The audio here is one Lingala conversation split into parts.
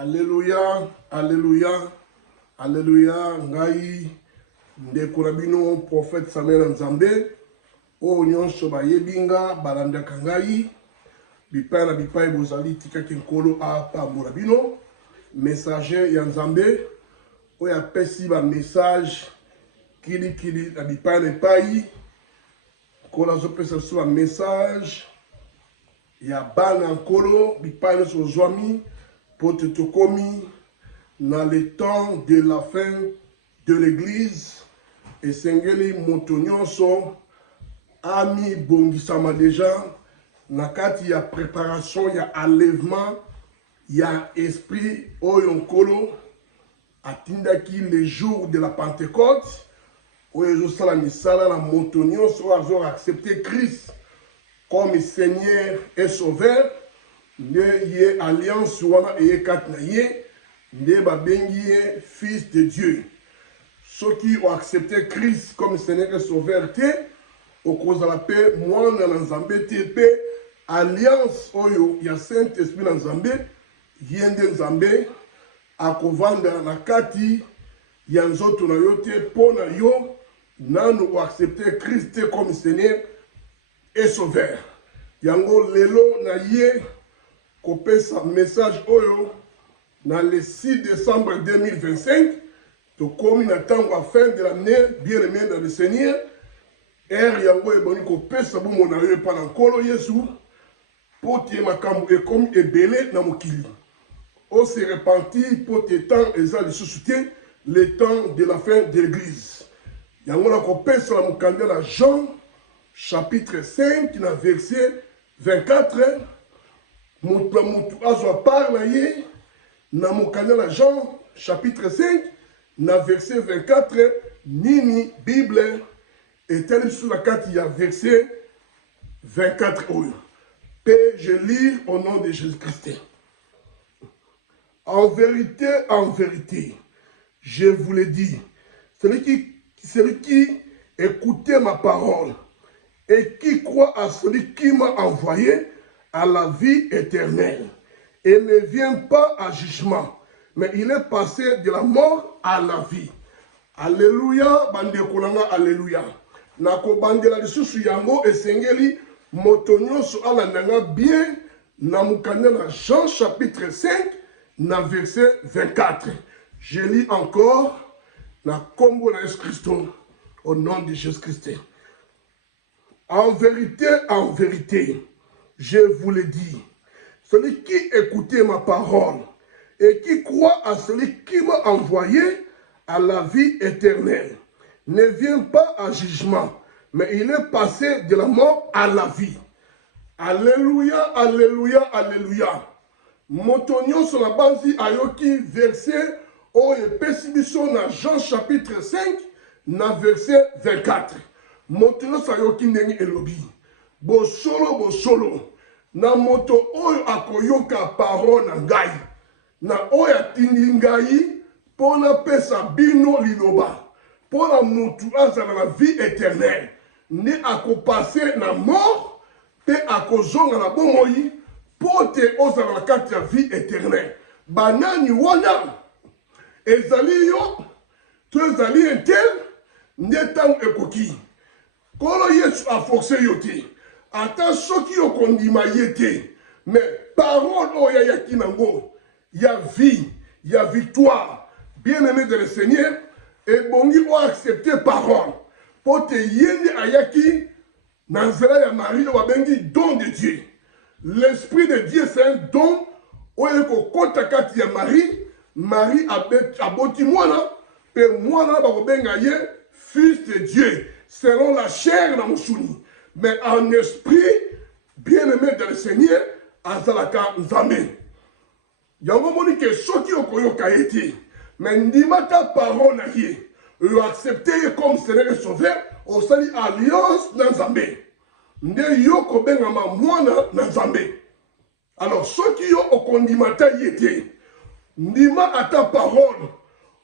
Alléluia, Alléluia, Alléluia. Ngai ndeko na bino prophète Samuel Nzambe o nyonso bayebinga balandaka ngai bipai na bipai bozali tikaki nkolo apambola bino messager ya Nzambe oyo apesi ba message kili na bipai na bipai nkolo azopesa biso ba message ya bana nkolo bipai nyonso ozwami pour te tokomi dans le temps de la fin de l'église et sengeli moto nyonso ami bongisama déjà nakati ya préparation ya enlèvement ya esprit oyo nkolo atindaki le jour de la Pentecôte oyo ezosala misala na moto nyonso azo accepter Christ comme Seigneur et Sauveur. Nde ye alliance wana eye kati na ye nde babengi ye fils de Dieu. Ceux qui ont accepté Christ comme Seigneur et Sauveur te okozala pe mwana na Nzambe te pe alliance oyo ya Saint-Esprit na Nzambe yende Nzambe akovanda na kati ya nzoto na yo te po na yo nanu o accepté Christ te comme Seigneur et Sauveur. Yango lelo na ye kopesa message oyo dans le 6 décembre 2025 tokomi na tango à fin de l'année bien aimé dans le Seigneur yango eboni kopesa bomo na yo pa na nkolo Yesu po tie makambo ekomi ebele na mokili o se repentir po te temps eza lisusu te le temps de la fin de l'église yango na kopesa na mokanda na Jean chapitre 5 na verset 24 Mutu azwa par na ye na mokanda na Jean chapitre 5 na verset 24 nini Bible etali sur la kati ya verset 24 oyo pe je lis au nom de Jésus-Christ. En vérité, je vous le dis, celui qui écoutait ma parole et qui croit à celui qui m'a envoyé à la vie éternelle et ne vient pas à jugement, mais il est passé de la mort à la vie. Alléluia, bande kolanga, alléluia. Nako bandela lisusu yango esengeli moto nyonso alandanga bien na mukanda na Jean chapitre 5 na verset 24. Je lis encore na kombo na Jésus-Christ au nom de Jésus-Christ. En vérité, je vous le dis, celui qui écoutait ma parole et qui croit à celui qui m'a envoyé à la vie éternelle ne vient pas à jugement, mais il est passé de la mort à la vie. Alléluia, alléluia, alléluia. Motonio sur la base ayoki verset o epesi biso na Jean chapitre 5 na verset 24. Motonio sayoki ndenge elobi. Bosolo na moto oyo akoyoka parole na ngai na oyo atindi ngai pona pesa bino liloba pona mutu azala na vie éternelle ne akopase na mort pe akozonga na bomoi pote ozala na kati ya vie éternelle banani wana ezali yo to ezali intel nde tango ekoki kolo Yesu aforce yo te ata soki okondima ye te mais parole oyo yaki nango ya vie ya victoire bien aimé de le Seigneur et bongi o accepter parole pote yende ayaki na nzela ya Marie o babengi don de Dieu. L'esprit de Dieu c'est un don oyo kokota kati ya Marie aboti mwana pe mwana bakobenga ye fils de Dieu selon la chair na musuni. Mais en esprit, bien-aimé dans le Seigneur, azalaka nzambe. Yango moni ke soki okoyoka ete, mais ndima ta parole na ye, yo accepter comme Seigneur et Sauveur, o sali alliance na nzambe. Nde yo kobengama mwana na nzambe. Alors soki yo okondima ta yete, ndima ata parole,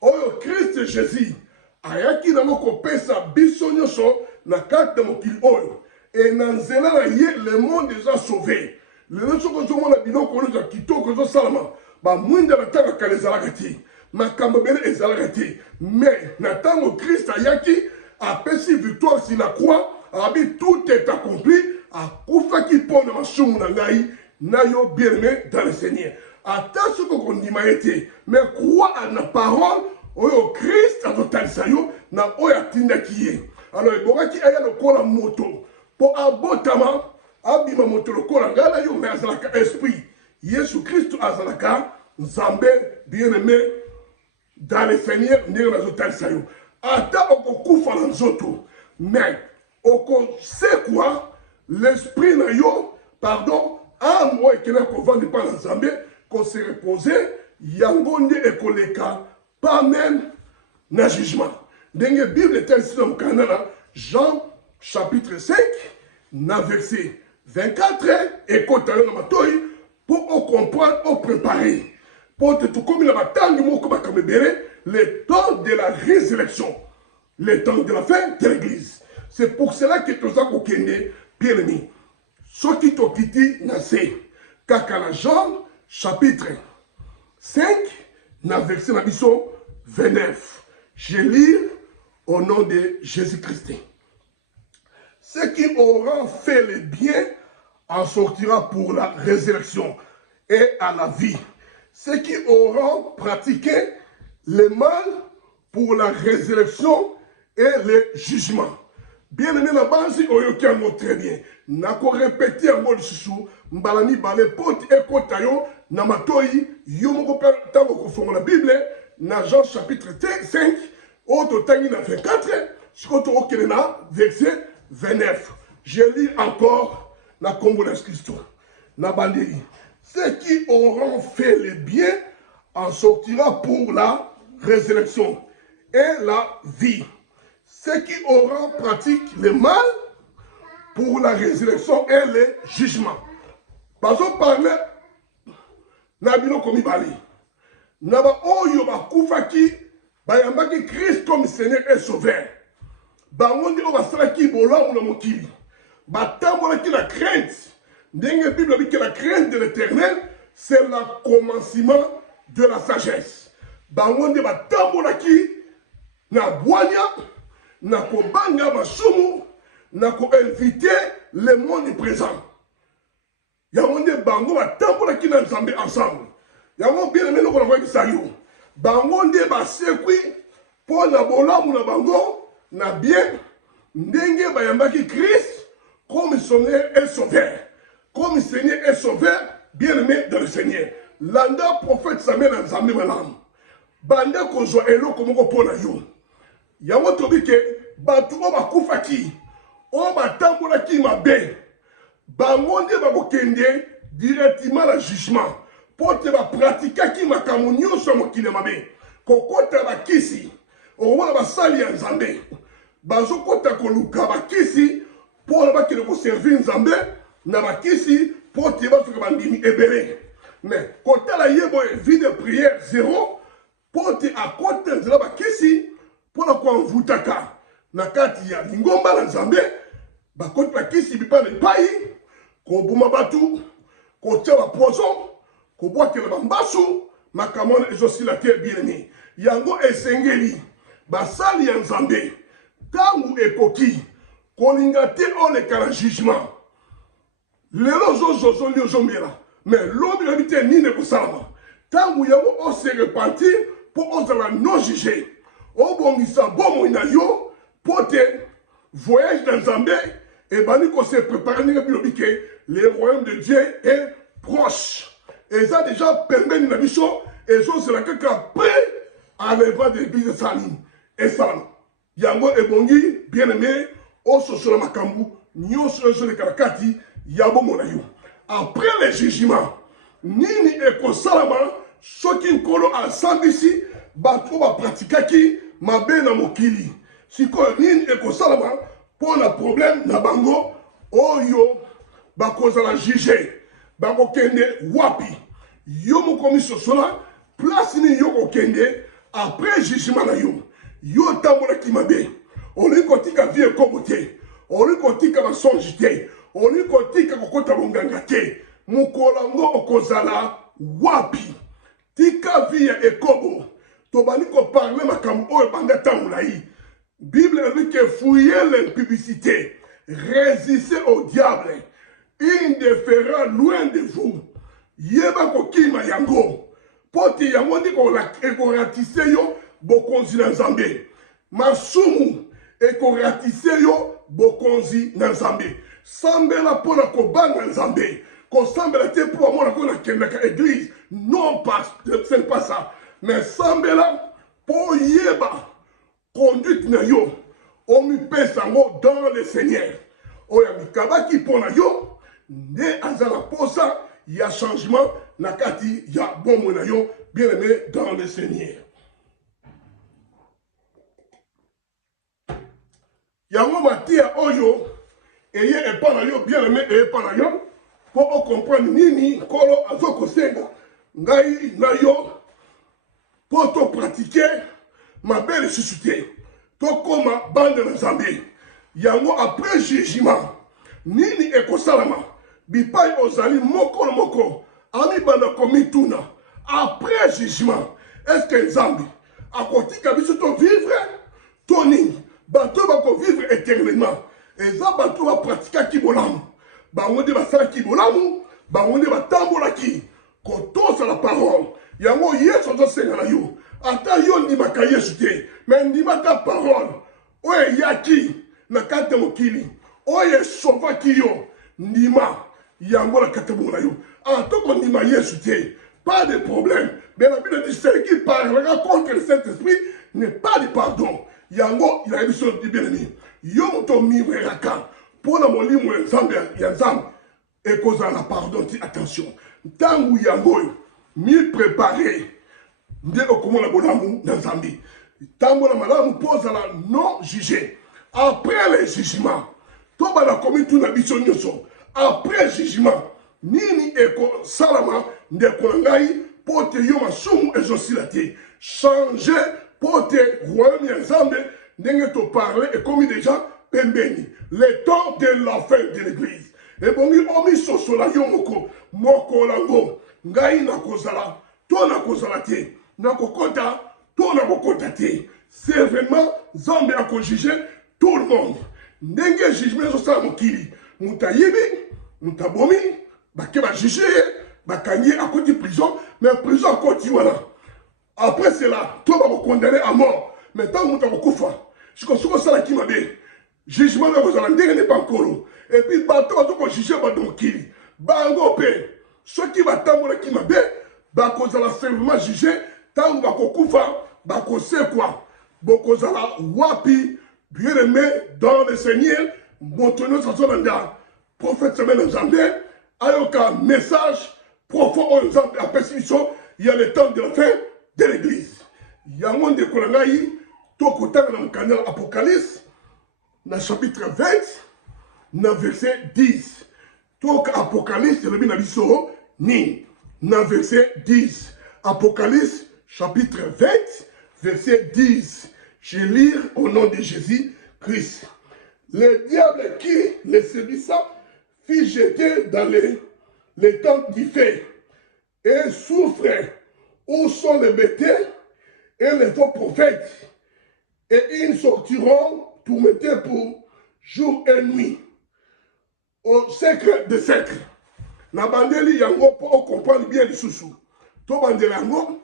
oyo Christ Jésus, ayaki nango kopesa biso nyonso na kati na mokili oyo. Et dans le monde déjà sauvé. Le monde qui est sauvé, bamwinda na ntango kala ezalaka te makambo ebele ezalaka te mais na ntango Christ ayaki apesi victoire sur la croix abi tout est accompli akufaki mpo na masumu na ngai na yo bien-aimé dans le Seigneur ata soki okondima ye te mais croix na parole oyo Christ azotalisa yo na oyo atindaki ye alors ebokaki aya lokola moto mpo abotama abima moto lokola ngai na yo mais azalaka esprit Yesu Christ azalaka Nzambe bien-aimé dans le Seigneur ndenge nazotalisa yo ata okokufa na nzoto mais okosekwa l'esprit na yo pardon âme oyo ekende kovanda epai na Nzambe kose repose yango nde ekoleka pas même na jugement ndenge Bible etalisi na mokanda na Jean chapitre 5 na verset 24 ekota yo na matoi pour comprendre ou préparer pour te tukomi na batangi moko makambo ebele le temps de la résurrection le temps de la fin de l'église c'est pour cela que toza kokende bien aimé soki tokiti na se kaka na Jean chapitre 5 na verset na biso 29 je lis au nom de Jésus-Christ ceux qui auront fait le bien en sortira pour la résurrection et à la vie. Ceux qui auront pratiqué le mal pour la résurrection et le jugement. Bien aimé la base, oyoki yango très bien. Nako répéter yango lisusu mbala mibale poti ekotayo na matoi yo moko tango kofongola Bible na Jean chapitre 5 oto tangi na 24 sikoto okele na verset 29. Je lis encore la Combo de Christ. Na bandeli. Ceux qui auront fait le bien en sortira pour la résurrection et la vie. Ceux qui auront pratiqué le mal pour la résurrection et le jugement. Parce qu'on parle Nabino komi bali. Naba oyo bakufaki bayambaki Christ comme Seigneur et Sauveur. Bangondi o basalaki bolamu na mokili. Batambolaki la crainte. Ndenge Bible dit que la crainte de l'Éternel, c'est le commencement de la sagesse. Bangondi batambolaki na boanya, na kobanga masumu, na ko inviter le monde présent. Yangonde bango batambolaki na Nzambe ensemble. Yango bien aimé loko na kwa kisayo. Bangonde basekwi po na bolamu na bango na bien ndenge bayambaki Christ comme Seigneur et Sauveur. Comme Seigneur et Sauveur, bien-aimé dans le Seigneur. Landa prophète Samuel en Zambé malam. Banda kozwa eloko moko pona yo. Yango tobi ke batu o bakufaki, o batambolaki mabe. Bangonde bakokende directement la jugement. Pote ba pratikaki makambo nyonso mokili mabe. Kokota bakisi, o wana basali ya Nzambe. Bazokota koluka bakisi pour bakile ko servir Nzambe. Na bakisi pour te bafika bandimi ebele mais kotala yebo vie de prière zéro pour te akota nzela bakisi pour na kuamvutaka na kati ya lingomba la Nzambe bakoti bakisi bipane pai ko buma batu ko tela poison ko bwakela bambasu makamona ezosila te bien yango esengeli basali ya Nzambe tangu ekoki kolinga te oleka na jugement lelo zozo liozomela mais lobi habite nini kosalama tangu yango on se repentir pour ozala non jugé obongisa bomo na yo pote voyage dans Nzambe et bani ko se préparer ni bilobi ke le royaume de Dieu est proche et ça déjà pembeni na biso et zo c'est la kaka prêt à l'évangile de l'église de Saline et ça yango ebongi bien aimé o sosola makambu nyonso ezo le karakati yabo mona yo après le jugement nini ekosalama soki nkolo asambisi bato bapratikaki mabe na mokili sikoyo nini ekosalama mpo na problème na bango oyo bakozala juge bakokende wapi yo mokomi sosola place nini yo kokende après jugement na yo yo tambolaki mabe olingi kotika vie ekobo te olingi kotika basonge te olingi kotika kokota bonganga te mokolo yango okozala wapi tika via ekobo tobani ko parler makambo oyo banda tamula yi Bible dit que fouillez l'impudicité, résistez au diable, il ne fera loin de vous. Yeba ko kima yango, poti yango ndi ko ratisse yo bokonzi na Nzambe. Masumu ko ratisse yo bokonzi na Nzambe. Sambela pona ko banga Nzambe, ko sambela te po amona ko na kendaka église. Non pas, c'est pas ça. Mais sambela po yeba conduite na yo, on mi pesa ngo dans le Seigneur. Oya mikabaki pona yo, ne azala posa, il y a changement, nakati, il y a bon mona yo, bien aimé dans le Seigneur. Yango matia oyo, eye epana yo, bien aimé et epana yo, pour comprendre nini, kolo azoko senga, ngai na yo, pour te pratiquer, ma belle suscité, to koma bande na Nzambe. Yango après jugement, nini ekosalama, bipai ozali moko na moko, ami banda komituna, après jugement, est-ce que Nzambe, akotika biso to vivre, to nini, bato bako vivre éternellement, eza bato ba pratika kibolamu, bangonde basala kibolamu, bangonde batambola ki, kotosa la parole, yango yeso to senga na yo, ata yo ndimaka Yesu te, mais ndimaka parole oyo yaki na kati ya mokili oyo esovaki yo ndima yango na kati ya bongo na yo. Atoko ndima Yesu te, pas de problème, mais la Bible dit celui qui parlera contre le Saint-Esprit n'est pas de pardon. Yango il a dit sur le bien-aimé yo moto mibraka pona molimo ya Nzambe ya Nzambe ekozala na pardon ti attention ntango yango mi préparé nde okomona bolamu na Nzambe tambola malamu pozala non jugé après le jugement toba na komitu na biso nyonso après jugement nini eko salama nde konangai pote yo masumu ezosila te changer pote royaume ya Nzambe ndenge to parler et comme déjà pembeni le temps de la fin de l'église et bongi omi sosola yo moko lango ngai na kozala to na kozala te na kokota to na kokota te. C'est vraiment Nzambe a juger tout le monde ndenge jugement zo sala mokili mutayibi mutabomi bake ba juger bakangi akoti prison mais prison akoti wana après cela to ba condamné à mort mais tant muta kokufa siko sala ki mabe jugement na kozala ndenge ne bankolo et puis bato ko juger ba mokili bango pe soki batambola ki mabe bakozala simplement juger tant bakokufa bakosekwa bokozala wapi bien aimé dans le Seigneur montono sasonanda prophète Samuel Nzambe ayoka message profond au Nzambe apesiso il y a le temps de la fin de l'église yango nde kolangai to kotanga na mkanel Apocalypse na chapitre 20 na verset 10 to Apocalypse le bina biso ni na verset 10 Apocalypse chapitre 20 verset 10. Je lis au nom de Jésus-Christ. Le diable qui le séduisa fit jeter dans les temps du feu et souffre où sont les bêtés et les faux prophètes et ils sortiront tourmentés pour jour et nuit au siècle des siècles. Na bandeli yango pour comprendre bien le sous-sous. To bandeli yango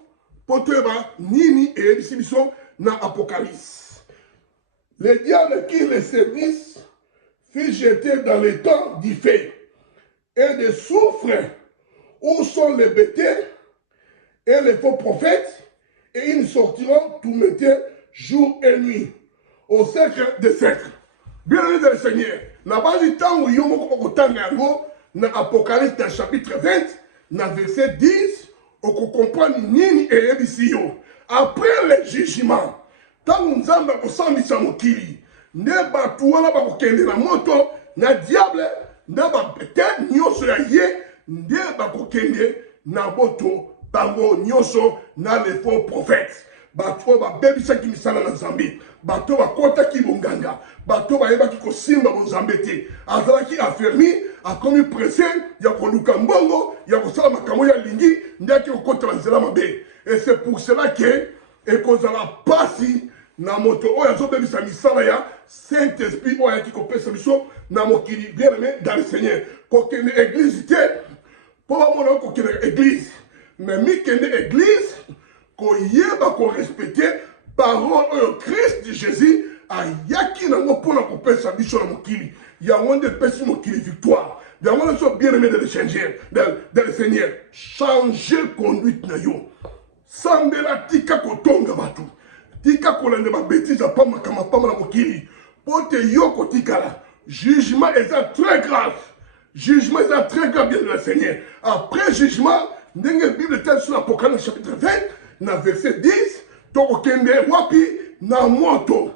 pour te nini et biso na Apocalypse. Le diable qui les séduit fit jeter dans les temps du feu et de soufre où sont les bêtés et les faux prophètes et ils sortiront tourmentés jour et nuit au siècle des siècles. Bien aimé le Seigneur, na base temps où yomoko okotanga yango na Apocalypse dans chapitre 20 na verset 10 oko comprendre nini eyebisi yo après le jugement tangu Nzambe akosambisa mokili nde bato wana bakokende na moto na diable nde bapete nyonso ya ye nde bakokende na boto bango nyonso na les faux prophètes bato babebisaki misala na nzambe bato bakotaki bonganga bato bayebaki kosimba bonzambe te azalaki affermi akomi presse ya koluka mbongo ya kosala makambo ya lingi nde aki kokotela nzela mabe et c'est pour cela que ekozala pasi na moto oyo azobebisa misala ya Saint-Esprit oyo ayaki kopesa biso na mokili bien aimé dans le Seigneur kokende église te mpo bamona oyo kokende église mais mikende église koyeba korespecte parole oyo Christ Jésus ayaki nango mpona kopesa biso na mokili yango nde epesi mokili victoire yango na biso bien aimé dans le Seigneur changer conduite na yo sambela tika kotonga bato tika kolanda babétise apamaka pamba na mokili mpo te yo kotikala jugement eza très grave jugement eza très grave bien de la Seigneur après jugement ndenge Bible telle sur l'Apocalypse chapitre 20 na verset 10 tokokende wapi na moto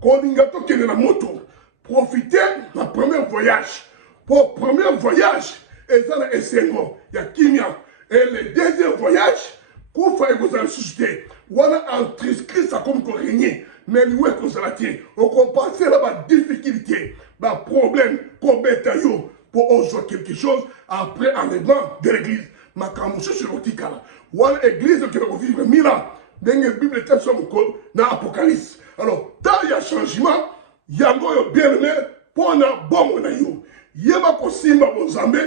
kolinga tokende na moto profiter na premier voyage pour premier voyage eza na esengo ya kimia et le deuxième voyage kufa ekozala lisusu te wana entre Christ akomi korégner mais liwe ekozala te okompense na badifficulté baproblème kobeta yo mpo ozwa quelque chose après enlèvement de l'église makambo mosusu ekotikala wana église okende kovivre 1000 ans ndenge bible telle so mokolo na apocalypse alors temps ya changement yango oyo bien aimé mpo na bongo na yo yeba kosimba bonzambe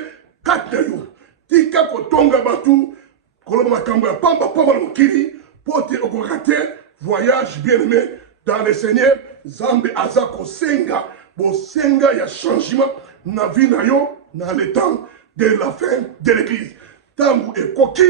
kati na yo tika kotonga batu koloba makambo ya pamba na mokili mpo te okorate voyage bien aimé dans le Seigneur Zambe aza kosenga bosenga ya changement na vie na yo dans le temps de la fin de l'église tangu ekoki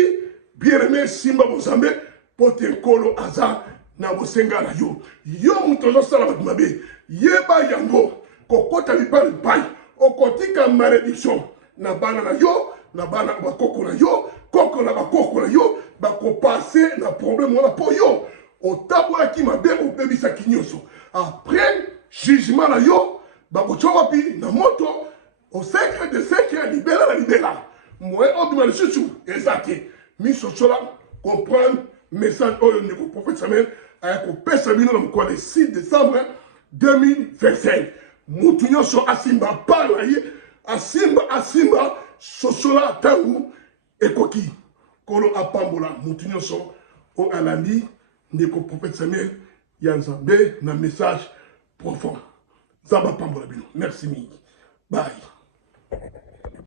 bien aimé simba bozambe mpo te nkolo aza na bosenga na yo yo moto ozosala bato mabe yeba yango kokota lipai okotika malédiction na bana na yo na bana bakoko na yo koko na bakoko na yo bakopase na problème wana mpo yo otabolaki mabe obebisaki nyonso après jugement na yo bakotya wapi na moto osekre de sekre libela na libela moyen obima lisusu eza te misosola comprendre message oyo ndeko prophète Samuel aya kopesa bino na mokolo le 6 décembre 2025 mutu nyonso asimba pala na ye asimba sosola ntango ekoki kolo apambola mutu nyonso oyo alandi ndeko prophète Samuel ya nzambe na message profond nzambe apambola bino merci mingi bye